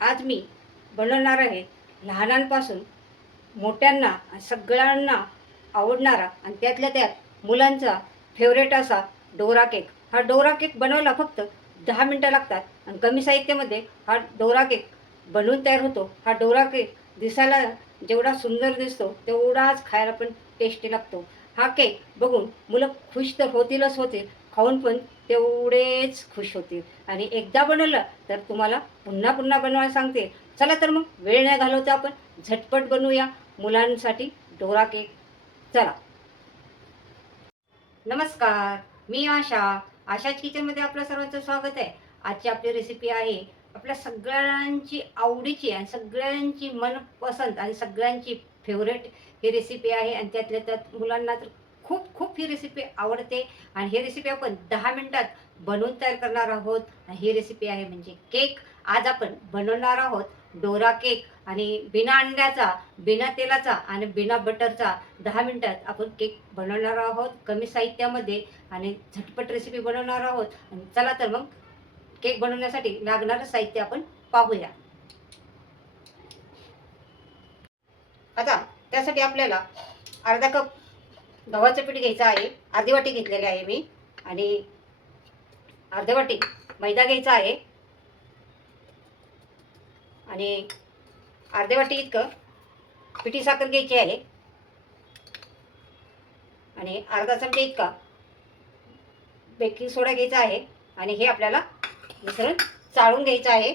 आज मी बनवणार आहे लहानांपासून मोठ्यांना सगळ्यांना आवडणारा आणि त्यातल्या त्यात मुलांचा फेवरेट असा डोरा केक. हा डोरा केक बनवायला फक्त 10 मिनटं लागतात आणि कमी साहित्यामध्ये हा डोरा केक बनवून तयार होतो. हा डोरा केक दिसायला जेवढा सुंदर दिसतो तेवढाच खायला पण टेस्टी लागतो. हा केक बघून मुलं खुश तर होतीलच होतील, खाऊन पण तेवढेच खुश होतील आणि एकदा बनवलं तर तुम्हाला पुन्हा पुन्हा बनवायला सांगते. चला तर मग वेळ नाही घालवता आपण झटपट बनवूया मुलांसाठी डोरा केक. चला. नमस्कार, मी आशाच किचनमध्ये आपल्या सर्वांचं स्वागत आहे. आजची आपली रेसिपी आहे आपल्या सगळ्यांची आवडीची आणि सगळ्यांची मनपसंत आणि सगळ्यांची फेवरेट ही रेसिपी आहे आणि त्यातल्या त्यात मुलांना तर खूप खूप ही रेसिपी आवडते. आणि ही रेसिपी आपण 10 मिनिटात बनवून तयार करणार आहोत. ही रेसिपी आहे म्हणजे केक. आज आपण बनवणार आहोत डोरा केक आणि बिना अंड्याचा, बिना तेलाचा आणि बिना बटरचा 10 मिनिटात आपण केक बनवणार आहोत कमी साहित्यामध्ये आणि झटपट रेसिपी बनवणार आहोत. आणि चला तर मग केक बनवण्यासाठी लागणारं साहित्य आपण पाहूया. आता त्यासाठी आपल्याला अर्धा कप गव्हाचं पीठ घ्यायचं आहे. अर्धी वाटी घेतलेली आहे मी. आणि अर्धी वाटी मैदा घ्यायचा आहे आणि अर्धी वाटी इतकं पिठी साखर घ्यायची आहे आणि अर्धा चमचा इतका बेकिंग सोडा घ्यायचा आहे. आणि हे आपल्याला मिश्रण चाळून घ्यायचं आहे,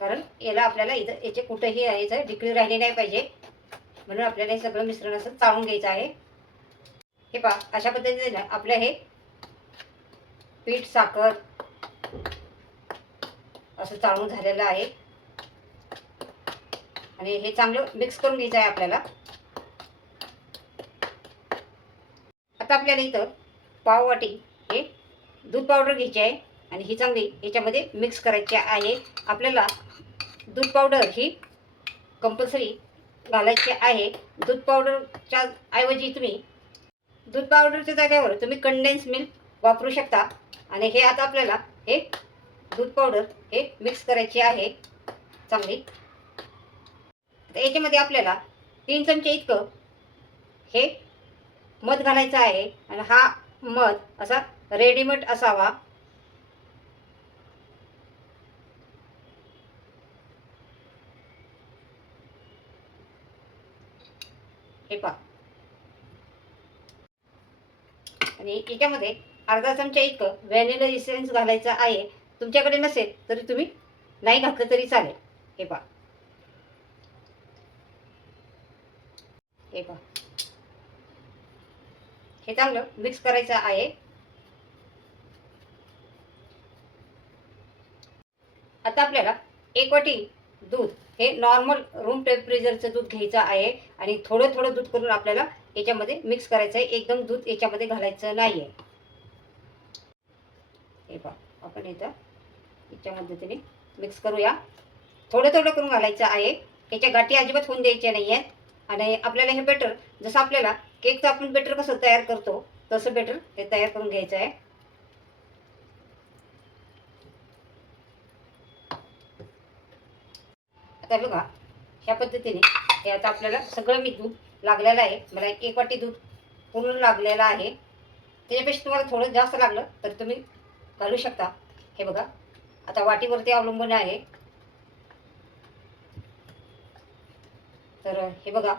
कारण याला आपल्याला इथं याचे कुठंही यायचं ढिकळी राहिली नाही पाहिजे, म्हणून आपल्याला हे सगळं मिश्रण असं चाळून घ्यायचं आहे. हे पहा, अशा पद्धतीने ना आपलं हे पीठ साखर असं चाळून झालेलं आहे आणि हे चांगलं मिक्स करून घ्यायचं आहे आपल्याला. आता आपल्याला इथं पाववाटी हे दूध पावडर घ्यायची आहे आणि ही चांगली याच्यामध्ये मिक्स करायची आहे. आपल्याला दूध पावडर ही कंपल्सरी घालायची आहे. दूध पावडरच्या ऐवजी तुम्ही दूध पावडरच्या जागेवर तुम्ही कंडेन्स मिल्क वापरू शकता. आणि हे आता आपल्याला हे दूध पावडर हे मिक्स करायची आहे चांगली. आता याच्यामध्ये आपल्याला 3 चमचे इतकं हे मध घालायचं आहे आणि हा मध असा रेडीमेड असावा. हे पहा. आणि याच्यामध्ये अर्धा चमचा इतकं व्हॅनिला इसेन्स घालायचं आहे. तुमच्याकडे नसेल तरी तुम्ही नाही घातलं तरी चालेल. हे पहा, हे पहा, हे चांगलं मिक्स करायचं आहे. आता आपल्याला 1 वाटी दूध हे नॉर्मल रूम टेम्परेचरचं दूध घ्यायचं आहे आणि थोडं थोडं दूध करून आपल्याला याच्यामध्ये मिक्स करायचं आहे. एकदम दूध याच्यामध्ये घालायचं नाही आहे. हे पहा, आपण इथं याच्या पद्धतीने मिक्स करूया. थोडं थोडं करून घालायचं आहे. याच्या गाठी अजिबात होऊन द्यायच्या नाही आहेत. आणि आपल्याला हे बेटर जसं आपल्याला केकचं आपण बेटर कसं तयार करतो तसं बेटर हे तयार करून घ्यायचं आहे. आता बघा, ह्या पद्धतीने हे आता आपल्याला सगळं मी दूध लागलेलं आहे. मला 1 वाटी दूध पूर्ण लागलेलं आहे. त्याच्यापेक्षा तुम्हाला थोडं जास्त लागलं तर तुम्ही घालू शकता. हे बघा, आता वाटीवरती अवलंबून आहे. तर हे बघा,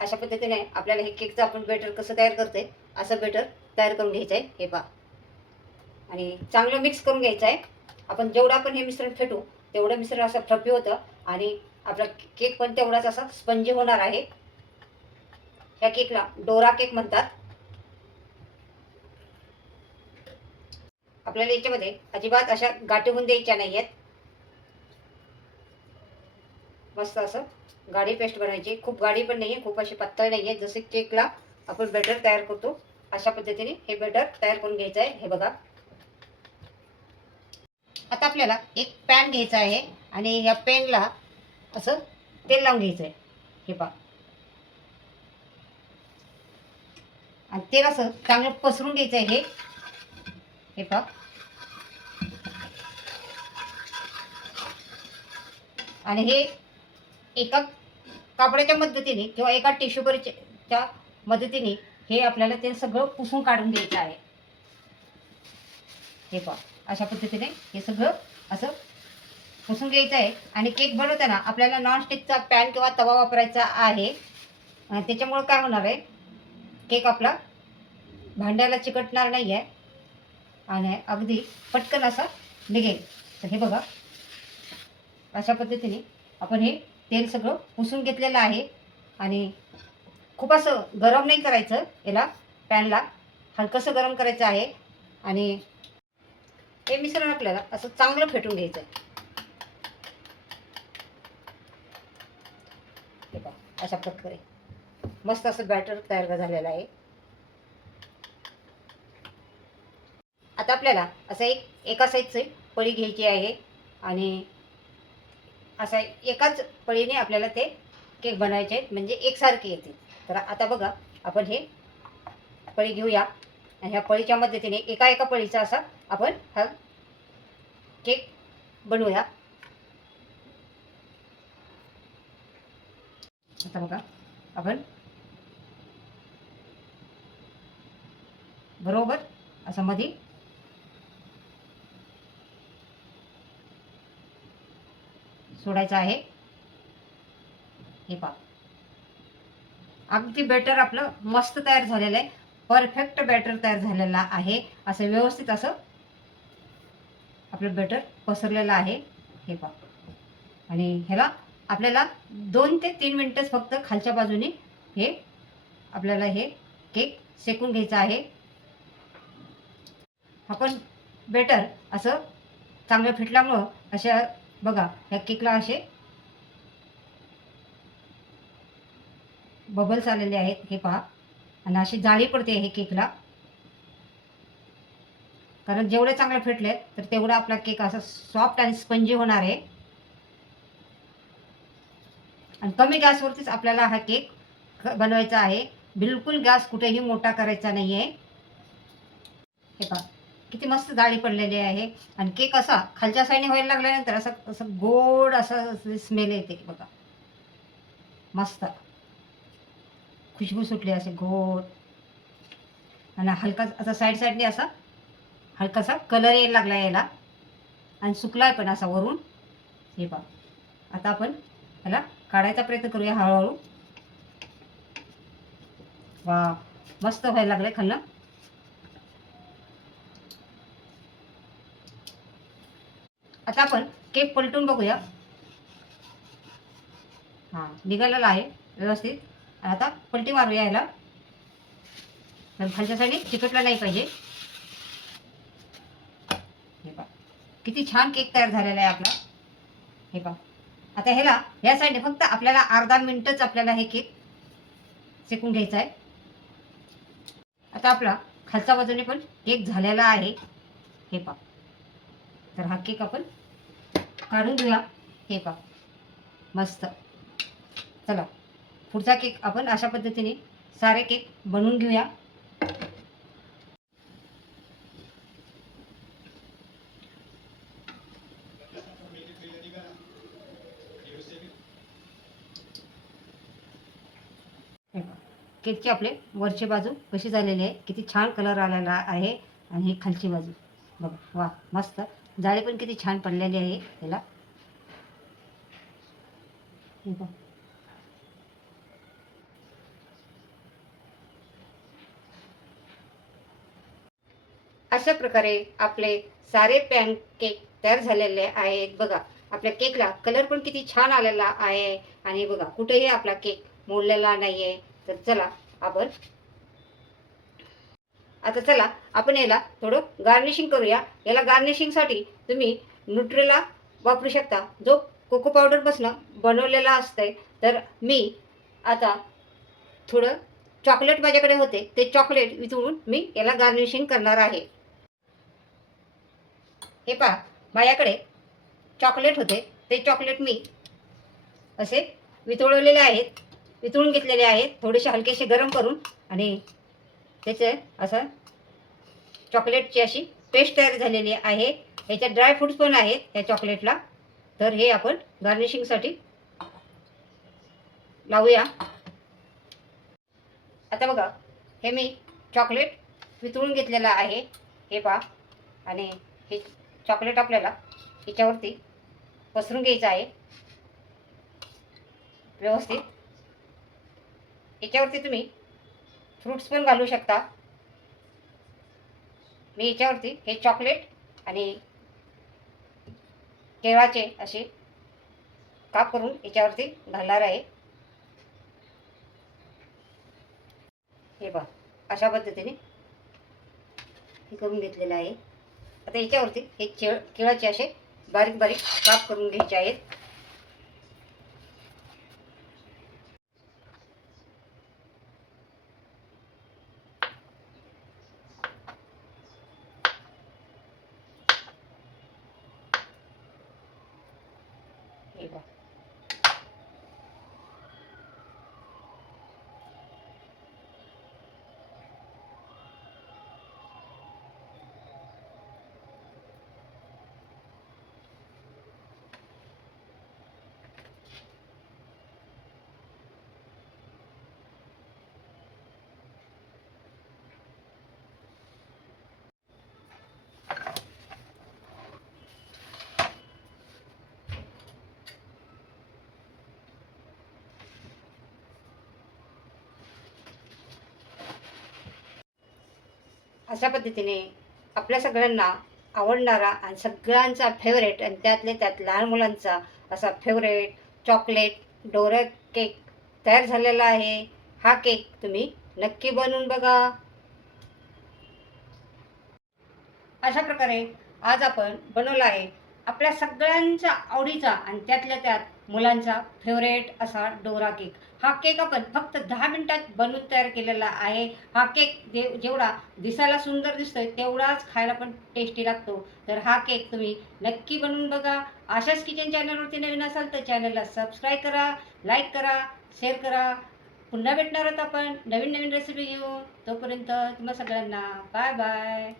अशा पद्धतीने आपल्याला हे केकचं आपण बेटर कसं तयार करते असं बेटर तयार करून घ्यायचं आहे. हे पहा, आणि चांगलं मिक्स करून घ्यायचं आहे. आपण जेवढं आपण हे मिश्रण फेटू तेवढं मिश्रण असं फ्लफी होतं आणि आपला केक पण तेवढाच असा स्पंजी होणार आहे. ह्या केकला डोरा केक म्हणतात. आपल्याला याच्यामध्ये अजिबात अशा गाठी होऊन द्यायच्या नाही आहेत. मस्त असं गाढी पेस्ट बनायची. खूप गाढी पण नाही आहे, खूप अशी पातळ नाही आहे. जसे केकला आपण बेटर तयार करतो अशा पद्धतीने हे बेटर तयार करून घ्यायचं आहे. हे बघा, आता आपल्याला एक पॅन घ्यायचा आहे आणि या पॅनला असं तेल लावून घ्यायचं आहे. हे पहा, आणि तेल असं चांगलं पसरून घ्यायचं आहे. हे पहा, आणि हे एका कापडाच्या मदतीने किंवा एका टिश्यू पेपरच्या मदतीने हे आपल्याला ते सगळं पुसून काढून घ्यायचं आहे. हे पहा, अशा पद्धतीने हे सगळं असं पुसून घ्यायचं आहे. आणि केक बनवताना आपल्याला नॉनस्टिकचा पॅन किंवा तवा वापरायचा आहे. त्याच्यामुळं काय होणार आहे, केक आपला भांड्याला चिकटणार नाही आहे आणि अगदी पटकन असा निघेल. तर हे बघा, अशा पद्धतीने आपण हे तेल सगळं पुसून घेतलेलं आहे. आणि खूप असं गरम नाही करायचं याला, पॅनला हलकंसं गरम करायचं आहे. आणि हे मिश्रण आपल्याला असं चांगलं फेटून घ्यायचं आहे. हे पहा, अशा प्रकारे मस्त असं बॅटर तयार झालेलं आहे. आता आपल्याला असं एका साईजची पळी घ्यायची आहे आणि असा एकाच पळीने आपल्याला ते केक बनवायचे आहेत, म्हणजे एकसारखे येतील. तर आता बघा, आपण हे पळी घेऊया आणि ह्या पळीच्या मदतीने एका पळीचा असा आपण हा केक बनवूया. आता बघा, आपण बरोबर असं मध्ये सोडायचं आहे. हे पहा, अगदी बॅटर आपलं मस्त तयार झालेलं आहे. परफेक्ट बॅटर तयार झालेला आहे. असं व्यवस्थित असं आपलं बॅटर पसरलेलं आहे. हे पहा, आणि ह्याला आपल्याला 2 ते 3 मिनिटच फक्त खालच्या बाजूने हे आपल्याला हे केक शेकून घ्यायचं आहे. आपण बॅटर असं चांगलं फेटल्यामुळं अशा बघा, ह्या केकला असे बबल्स आलेले आहेत. हे पहा, आणि अशी जाळी पडते हे केकला. कारण जेवढे चांगले फेटले तर तेवढा आपला केक असा सॉफ्ट आणि स्पंजी होणार आहे. आणि कमी गॅसवरतीच आपल्याला हा केक बनवायचा आहे. बिलकुल गॅस कुठेही मोठा करायचा नाही आहे. हे पहा, किती मस्त जाळी पडलेली आहे. आणि केक असा खालच्या साईडने व्हायला लागल्यानंतर असं असं गोड असं स्मेल येते बघा. मस्त खुशबू सुटली असे गोड. आणि हलका असा साईडने असा हलकासा कलर यायला लागला याला, आणि सुकलाय पण असा वरून. हे पहा, आता आपण ह्याला काढायचा प्रयत्न करूया हळूहळू. वा, मस्त व्हायला लागले खाल्लं. आता आपण केक पलटून बघूया. हां, निघालेला आहे व्यवस्थित. आता पलटी मारूया ह्याला, तर खालच्या साईडने चिकटला नाही पाहिजे. हे पहा, किती छान केक तयार झालेला आहे आपला. हे पहा, आता ह्याला ह्या साईडने फक्त आपल्याला अर्धा मिनिटच आपल्याला हे केक शेकून घ्यायचा आहे. आता आपला खालच्या बाजूने पण केक झालेला आहे. हे पहा, तर हा केक आपण काढून घेऊया. हे पहा, मस्त. चला, पुढचा केक आपण अशा पद्धतीने सारे केक बनवून घेऊया. केकची आपले वरची बाजू कशी झालेली आहे, किती छान कलर आलेला आहे. आणि ही खालची बाजू बघा, वा मस्त. जाळी पण किती छान पडलेली आहे त्याला. अशा प्रकारे आपले सारे पॅन केक तयार झालेले आहेत. बघा, आपल्या केकला कलर पण किती छान आलेला आहे. आणि बघा, कुठेही आपला केक मोडलेला नाही आहे. तर चला आपण याला थोडं गार्निशिंग करूया. याला गार्निशिंगसाठी तुम्ही न्यूट्रेला वापरू शकता, जो कोको पावडरपासून बनवलेला असतंय. तर मी आता थोडं चॉकलेट माझ्याकडे होते, ते चॉकलेट वितळून मी याला गार्निशिंग करणार आहे. हे पहा, माझ्याकडे चॉकलेट होते, ते चॉकलेट मी असे वितळवलेले आहेत, वितळून घेतलेले आहेत, थोडेसे हलकेसे गरम करून. आणि त्याचे असं चॉकलेटची अशी पेस्ट तयार झालेली आहे. याच्यात ड्रायफ्रूट्स पण आहेत या चॉकलेटला. तर हे आपण गार्निशिंगसाठी लावूया. आता बघा, हे मी चॉकलेट वितळून घेतलेलं आहे, हे पहा. आणि हे चॉकलेट आपल्याला याच्यावरती पसरून घ्यायचं आहे व्यवस्थित. याच्यावरती तुम्ही फ्रूट्स पण घालू शकता. मी याच्यावरती हे चॉकलेट आणि केळाचे असे काप करून याच्यावरती घालणार आहे. हे पहा, अशा पद्धतीने हे करून घेतलेलं आहे. आता याच्यावरती हे केळाचे असे बारीक बारीक काप करून घ्यायचे आहेत. हे पहा, अशा पद्धतीने आपल्या सगळ्यांना आवडणारा आणि सगळ्यांचा फेवरेट आणि त्यातले त्यात लहान मुलांचा असा फेवरेट चॉकलेट डोरा केक तयार झालेला आहे. हा केक तुम्ही नक्की बनवून बघा. अशा प्रकारे आज आपण बनवला आहे आपल्या सगळ्यांचा आवडीचा आणि त्यातल्या त्यात मुलांचा फेवरेट असा डोरा केक. हा केक आपण फक्त 10 मिनिटात बनवून तयार केलेला आहे. हा केक जेवढा दिसायला सुंदर दिसतोय तेवढाच खायला पण टेस्टी लागतो. तर हा केक तुम्ही नक्की बनवून बघा. आशाच किचन चॅनलवरती नवीन असाल तर चॅनलला सबस्क्राईब करा, लाईक करा, शेअर करा. पुन्हा भेटणार आहोत आपण नवीन नवीन रेसिपी घेऊन. तोपर्यंत तुम्हा सगळ्यांना बाय बाय.